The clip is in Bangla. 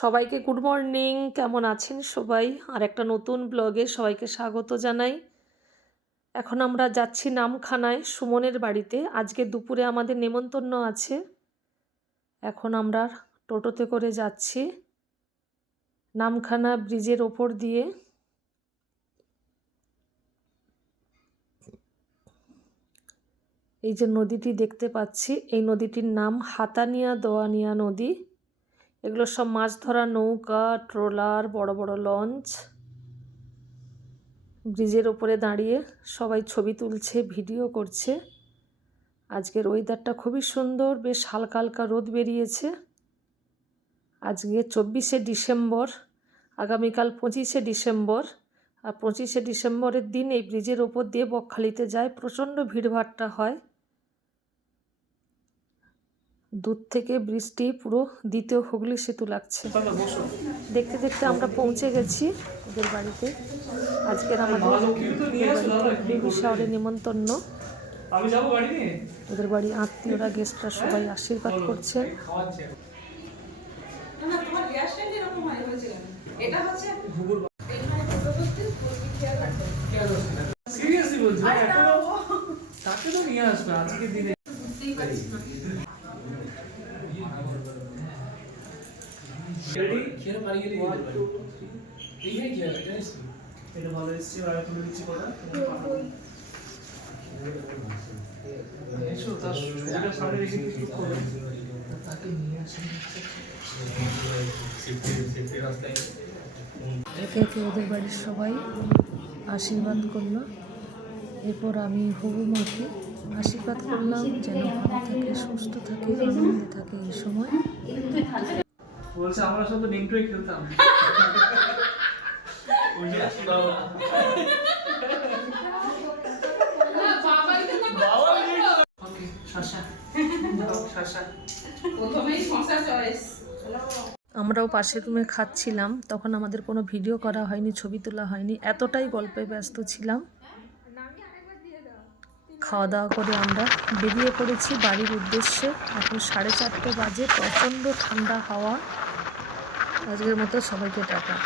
সবাইকে গুড মর্নিং। কেমন আছেন সবাই? আর একটা নতুন ব্লগে সবাইকে স্বাগত জানাই। এখন আমরা যাচ্ছি নামখানায় সুমনের বাড়িতে। আজকে দুপুরে আমাদের নেমন্তন্ন আছে। এখন আমরা টোটোতে করে যাচ্ছি নামখানা ব্রিজের ওপর দিয়ে। এই যে নদীটি দেখতে পাচ্ছি, এই নদীটির নাম হাতানিয়া দোয়ানিয়া নদী। এগুলো সব মাছ ধরা নৌকা, ট্রলার, বড় বড় লঞ্চ। ব্রিজের ওপরে দাঁড়িয়ে সবাই ছবি তুলছে, ভিডিও করছে। আজকের ওয়েদারটা খুবই সুন্দর, বেশ হালকা হালকা রোদ বেরিয়েছে। আজকে 24শে ডিসেম্বর, আগামীকাল 25শে ডিসেম্বর। আর 25শে ডিসেম্বরের দিন এই ব্রিজের ওপর দিয়ে বকখালিতে যায়, প্রচণ্ড ভিড়ভাট্টা হয়। দূর থেকে ব্রিজটি পুরো দ্বিতীয় হুগলি সেতু লাগছে। দেখতে দেখতে আমরা পৌঁছে গেছি ওদের বাড়িতে। আজকের আমাদের বেবি শাওয়ারে নিমন্তন্ন। ওদের বাড়ি আত্মীয়রা, গেস্টরা সবাই আশীর্বাদ করছেন। একে একে ওদের বাড়ির সবাই আশীর্বাদ করলো। এরপর আমি হবু মাকে আশীর্বাদ করলাম যেন ভালো থাকে, সুস্থ থাকে, আনন্দে থাকে এই সময়। বলছে আমরা শুধু নিমটোই খেলতাম। আমরাও পাশের রুমে খাচ্ছিলাম, তখন আমাদের কোনো ভিডিও করা হয়নি, ছবি তোলা হয়নি, এতটাই গল্পে ব্যস্ত ছিলাম। খাওয়া দাওয়া করে আমরা বেরিয়ে পড়েছি বাড়ির উদ্দেশ্যে। এখন 4:30 বাজে, প্রচণ্ড ঠান্ডা হাওয়া। আজকের মতো সবাইকে টাটা।